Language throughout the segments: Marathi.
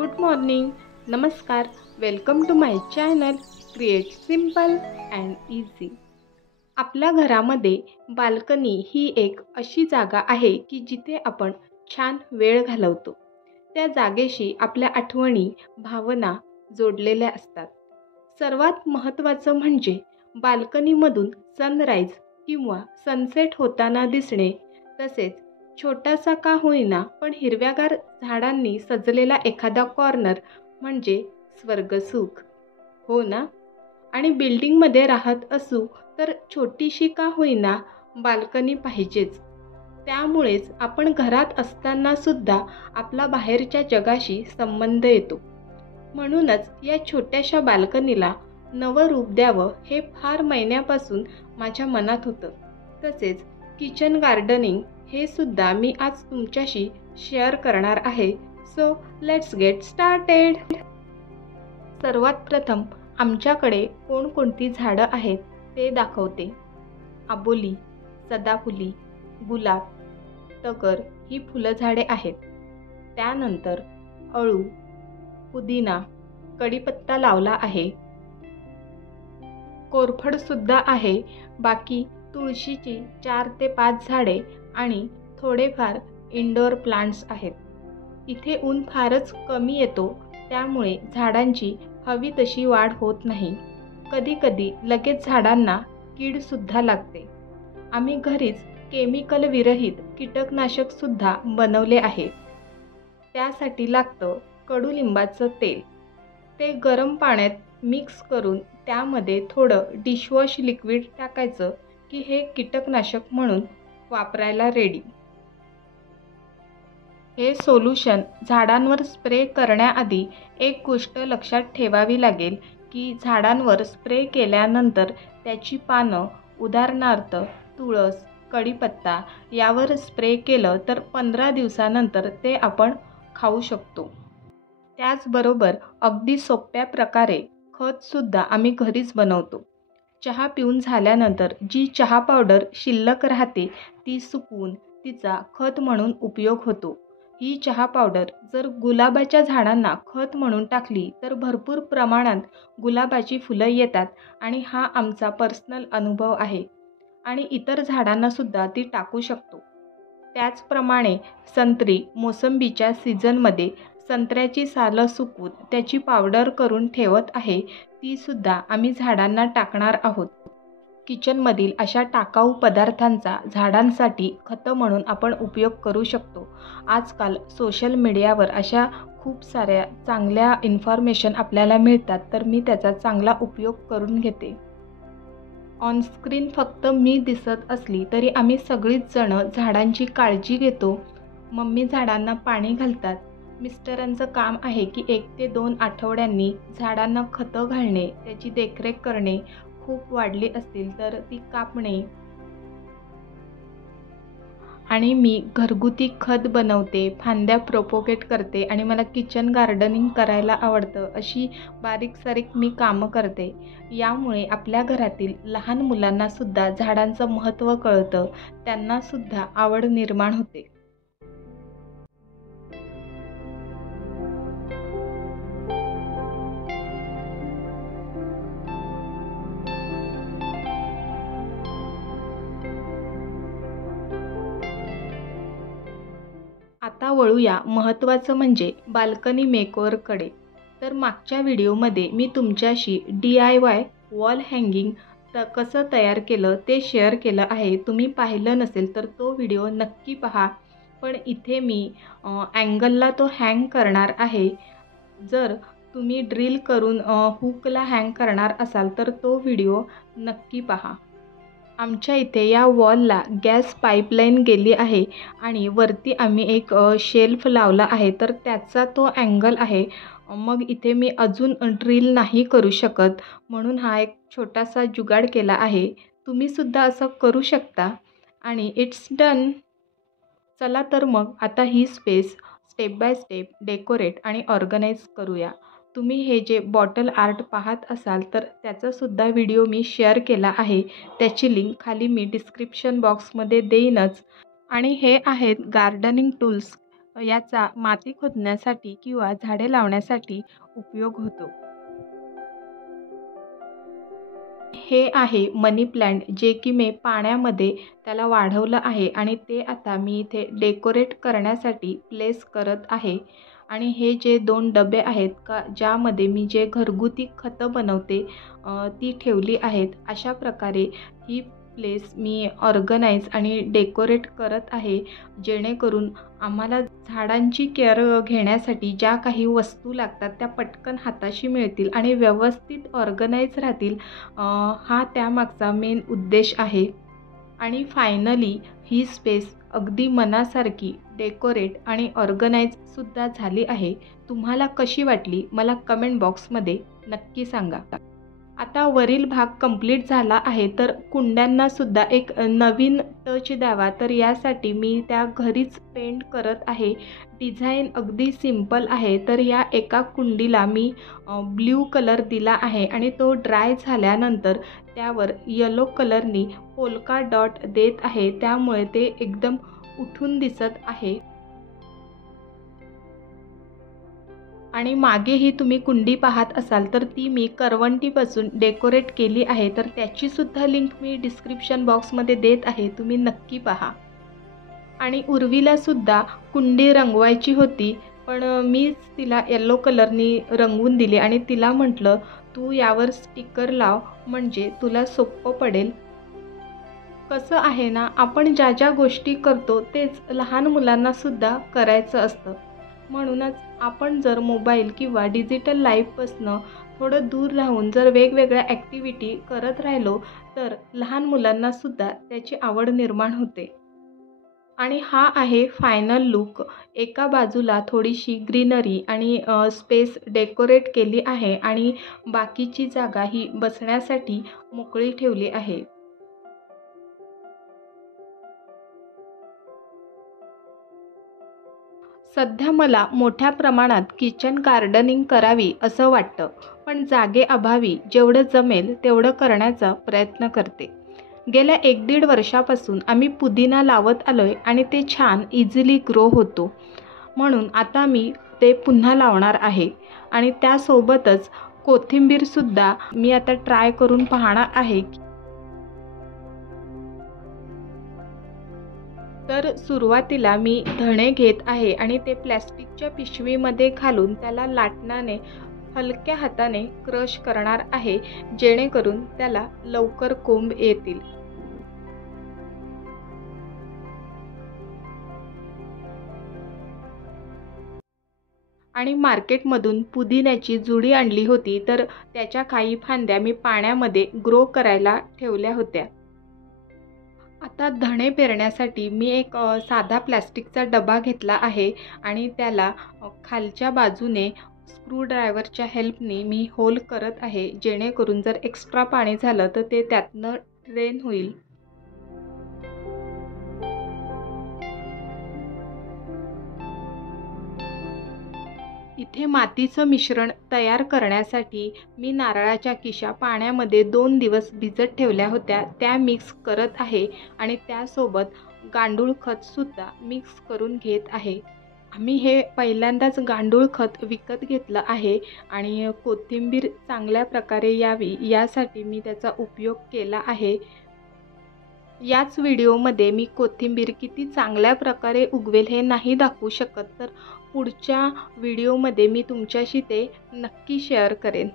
Good morning. नमस्कार. Welcome to my channel create simple and easy. आपल्या घरामध्ये बाल्कनी ही एक अशी जागा आहे की जिथे आपण छान वेळ घालवतो. त्या जागेशी आपल्या आठवणी, भावना जोडलेल्या असतात. सर्वात महत्त्वाचं म्हणजे बाल्कनीमधून सनराईज किंवा सनसेट होताना दिसणे, तसेच छोटासा का होईना पण हिरव्यागार झाडांनी सजलेला एखादा कॉर्नर म्हणजे स्वर्गसुख, हो ना? आणि बिल्डिंगमध्ये राहत असू तर छोटीशी का होईना बाल्कनी पाहिजेच. त्यामुळेच आपण घरात असताना सुद्धा आपला बाहेरच्या जगाशी संबंध येतो. म्हणूनच या छोट्याशा बाल्कनीला नवं रूप द्यावं हे फार महिन्यापासून माझ्या मनात होतं. तसेच किचन गार्डनिंग हे सुद्धा मी आज तुमच्याशी शेअर करणार आहे. So let's get started. सर्वात प्रथम आमच्याकडे कोणकोणती झाडं आहेत ते दाखवते. आबोली, सदाफुली, गुलाब, तगर ही फुलझाडे आहेत. त्यानंतर अळू, पुदिना, कढीपत्ता लावला आहे. कोरफड सुद्धा आहे. बाकी तुळशीची 4 ते 5 झाडे आणि थोडेफार इंडोर प्लांट्स आहेत. इथे ऊन फारच कमी येतो, त्यामुळे झाडांची हवी तशी वाढ होत नाही. कधीकधी लगेच झाडांना कीडसुद्धा लागते. आम्ही घरीच केमिकल विरहित कीटकनाशक सुद्धा बनवले आहे. त्यासाठी लागतं कडुलिंबाचं तेल. ते गरम पाण्यात मिक्स करून त्यामध्ये थोडं डिशवॉश लिक्विड टाकायचं की हे कीटकनाशक म्हणून वापरायला रेडी. हे सोल्युशन झाडांवर स्प्रे करण्याआधी एक गोष्ट लक्षात ठेवावी लागेल की झाडांवर स्प्रे केल्यानंतर त्याची पानं, उदाहरणार्थ तुळस, कढीपत्ता यावर स्प्रे केलं तर 15 दिवसानंतर ते आपण खाऊ शकतो. त्याचबरोबर अगदी सोप्या प्रकारे खतसुद्धा आम्ही घरीच बनवतो. चहा पिऊन झाल्यानंतर जी चहा पावडर शिल्लक राहते ती सुकवून तिचा खत म्हणून उपयोग होतो. ही चहा पावडर जर गुलाबाच्या झाडांना खत म्हणून टाकली तर भरपूर प्रमाणात गुलाबाची फुलं येतात आणि हा आमचा पर्सनल अनुभव आहे. आणि इतर झाडांना सुद्धा ती टाकू शकतो. त्याचप्रमाणे संत्री, मोसंबीच्या सीझनमध्ये संत्र्याची सालं सुकवून त्याची पावडर करून ठेवत आहे. ती सुद्धा आम्ही झाडांना टाकणार आहोत. किचनमधील अशा टाकाऊ पदार्थांचा झाडांसाठी खतं म्हणून आपण उपयोग करू शकतो. आजकाल सोशल मीडियावर अशा खूप साऱ्या चांगल्या इन्फॉर्मेशन आपल्याला मिळतात, तर मी त्याचा चांगला उपयोग करून घेते. ऑनस्क्रीन फक्त मी दिसत असली तरी आम्ही सगळीच जणं झाडांची काळजी घेतो. मम्मी झाडांना पाणी घालतात. मिस्टरांचं काम आहे की 1 ते 2 आठवड्यांनी झाडांना खतं घालणे, त्याची देखरेख करणे. खूप वाढली असतील तर ती कापणे. आणि मी घरगुती खत बनवते, फांद्या प्रोपोगेट करते आणि मला किचन गार्डनिंग करायला आवडतं. अशी बारीक सारीक मी कामं करते. यामुळे आपल्या घरातील लहान मुलांनासुद्धा झाडांचं महत्त्व कळतं. त्यांनासुद्धा आवड निर्माण होते. आता वळूया महत्त्वाचं म्हणजे बाल्कनी मेकओव्हरकडे. तर मागच्या व्हिडिओमध्ये मी तुमच्याशी DIY वॉल हँगिंग कसं तयार केलं ते शेअर केलं आहे. तुम्ही पाहिलं नसेल तर तो व्हिडिओ नक्की पहा. पण इथे मी अँगलला तो हँग करणार आहे. जर तुम्ही ड्रिल करून हुकला हँग करणार असाल तर तो व्हिडिओ नक्की पहा. आमच्या इथे या वॉलला गॅस पाईपलाईन गेली आहे आणि वरती आम्ही एक शेल्फ लावला आहे, तर त्याचा तो अँगल आहे. मग इथे मी अजून ड्रिल नाही करू शकत, म्हणून हा एक छोटासा जुगाड केला आहे. तुम्हीसुद्धा असं करू शकता आणि इट्स डन. चला तर मग आता ही space step by step decorate आणि ऑर्गनाईज करूया. तुम्ही हे जे बॉटल आर्ट पाहत असाल तर त्याचासुद्धा व्हिडिओ मी शेअर केला आहे. त्याची लिंक खाली मी डिस्क्रिप्शन बॉक्समध्ये देईनच. आणि हे आहेत गार्डनिंग टूल्स. याचा माती खोदण्यासाठी किंवा झाडे लावण्यासाठी उपयोग होतो. हे आहे मनी प्लांट, जे की मी पाण्यामध्ये त्याला वाढवलं आहे आणि ते आता मी इथे डेकोरेट करण्यासाठी प्लेस करत आहे. आणि हे जे 2 डबे आहेत का ज्यामध्ये मी जे घरगुती खतं बनवते ती ठेवली आहेत. अशा प्रकारे ही प्लेस मी ऑर्गनाइज आणि डेकोरेट करत आहे, जेणेकरून आम्हाला झाडांची केअर घेण्यासाठी ज्या काही वस्तू लागतात त्या पटकन हाताशी मिळतील आणि व्यवस्थित ऑर्गनाइज राहतील. हा त्यामागचा मेन उद्देश आहे. आणि फायनली ही स्पेस अगदी मनासारखी डेकोरेट आणि ऑर्गनाइजसुद्धा झाली आहे. तुम्हाला कशी वाटली मला कमेंट बॉक्समध्ये नक्की सांगा. आता वरील भाग कंप्लीट झाला आहे, तर कुंड्यांनासुद्धा एक नवीन टच द्यावा, तर यासाठी मी त्या घरीच पेंट करत आहे. डिझाईन अगदी सिंपल आहे. तर या एका कुंडीला मी ब्ल्यू कलर दिला आहे आणि तो ड्राय झाल्यानंतर त्यावर येलो कलरनी पोल्का डॉट देत आहे, त्यामुळे ते एकदम उठून दिसत आहे. आणि मागेही तुम्ही कुंडी पाहत असाल तर ती मी करवंटीपासून डेकोरेट केली आहे, तर त्याचीसुद्धा लिंक मी डिस्क्रिप्शन बॉक्समध्ये देत आहे, तुम्ही नक्की पहा. आणि उर्वीलासुद्धा कुंडी रंगवायची होती, पण मीच तिला येलो कलरनी रंगवून दिली आणि तिला म्हटलं, तू यावर स्टिकर लाव म्हणजे तुला सोपं पडेल. कसं आहे ना, आपण ज्या ज्या गोष्टी करतो तेच लहान मुलांनासुद्धा करायचं असतं. म्हणूनच आपण जर मोबाईल किंवा डिजिटल लाईफपासनं थोडं दूर राहून जर वेगवेगळ्या ॲक्टिव्हिटी करत राहिलो, तर लहान मुलांनासुद्धा त्याची आवड निर्माण होते. आणि हा आहे फायनल लूक. एका बाजूला थोडीशी ग्रीनरी आणि स्पेस डेकोरेट केली आहे आणि बाकीची जागा ही बसण्यासाठी मोकळी ठेवली आहे. सध्या मला मोठ्या प्रमाणात किचन गार्डनिंग करावी असं वाटतं, पण जागेअभावी जेवढं जमेल तेवढं करण्याचा प्रयत्न करते. गेल्या 1-1.5 वर्षापासून आम्ही पुदिना लावत आलोय आणि ते छान इझिली ग्रो होतो. म्हणून आता मी ते पुन्हा लावणार आहे. आणि त्यासोबतच कोथिंबीरसुद्धा मी आता ट्राय करून पाहणार आहे. तर सुरुवातीला मी धणे घेत आहे आणि ते प्लॅस्टिकच्या पिशवीमध्ये घालून त्याला लाटण्याने हलक्या हाताने क्रश करणार आहे, जेणेकरून त्याला लवकर कोंब येतील. आणि मार्केटमधून पुदिन्याची जुडी आणली होती, तर त्याच्या काही फांद्या मी पाण्यामध्ये ग्रो करायला ठेवल्या होत्या. आता धणे पेरण्यासाठी मी एक साधा प्लास्टिकचा डबा घेतला आहे आणि त्याला खालच्या बाजूने स्क्रूड्रायव्हरच्या हेल्पने मी होल करत आहे, जेणेकरून जर एक्स्ट्रा पाणी झालं तर ते त्यातनं ड्रेन होईल. इथे मातीचं मिश्रण तयार करण्यासाठी मी नारळाच्या किशा पाण्यामध्ये 2 दिवस भिजत ठेवल्या होत्या, त्या मिक्स करत आहे आणि त्यासोबत गांडूळ खतसुद्धा मिक्स करून घेत आहे. आम्ही हे पहिल्यांदाच गांडूळ खत विकत घेतलं आहे आणि कोथिंबीर चांगल्या प्रकारे यावी यासाठी मी त्याचा उपयोग केला आहे. याच व्हिडिओमध्ये मी कोथिंबीर किती चांगल्या प्रकारे उगवेल हे नाही दाखवू शकत, तर पुढच्या व्हिडिओमध्ये मी तुमच्याशी ते नक्की शेअर करेन.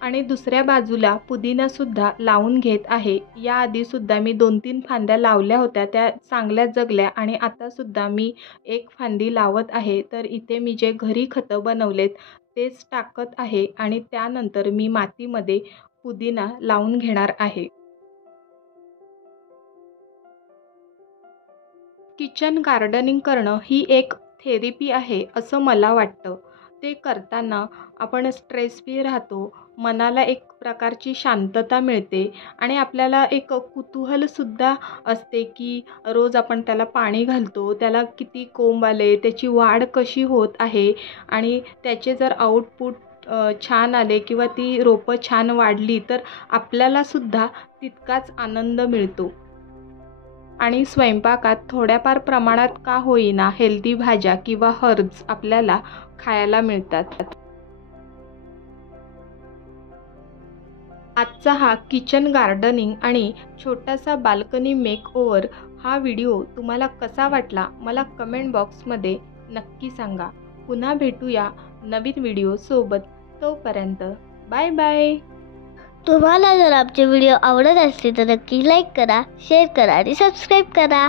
आणि दुसऱ्या बाजूला पुदिनासुद्धा लावून घेत आहे. याआधीसुद्धा मी 2-3 फांद्या लावल्या होत्या, त्या चांगल्या जगल्या आणि आतासुद्धा मी एक फांदी लावत आहे. तर इथे मी जे घरी खतं बनवलेत तेच टाकत आहे आणि त्यानंतर मी मातीमध्ये पुदिना लावून घेणार आहे. किचन गार्डनिंग करणं ही एक थेरपी आहे असं मला वाटतं. ते करताना आपण स्ट्रेस फ्री राहतो, मनाला एक प्रकारची शांतता मिळते आणि आपल्याला एक कुतूहलसुद्धा असते की रोज आपण त्याला पाणी घालतो, त्याला किती कोंब आले, त्याची वाढ कशी होत आहे आणि त्याचे जर आउटपुट छान आले किंवा ती रोपं छान वाढली तर आपल्यालासुद्धा तितकाच आनंद मिळतो. आणि स्वयंपाकात थोड्याफार प्रमाणात का होईना हेल्दी भाज्या किंवा हर्ब्स आपल्याला खायला मिळतात. आजचा हा किचन गार्डनिंग आणि छोटासा बाल्कनी मेकओव्हर हा व्हिडिओ तुम्हाला कसा वाटला मला कमेंट बॉक्समध्ये नक्की सांगा. पुन्हा भेटूया नवीन व्हिडिओ सोबत. तोपर्यंत बाय बाय. तुम्हाला जर आमचे व्हिडिओ आवडत असतील तर नक्की लाईक करा, शेअर करा आणि सबस्क्राईब करा.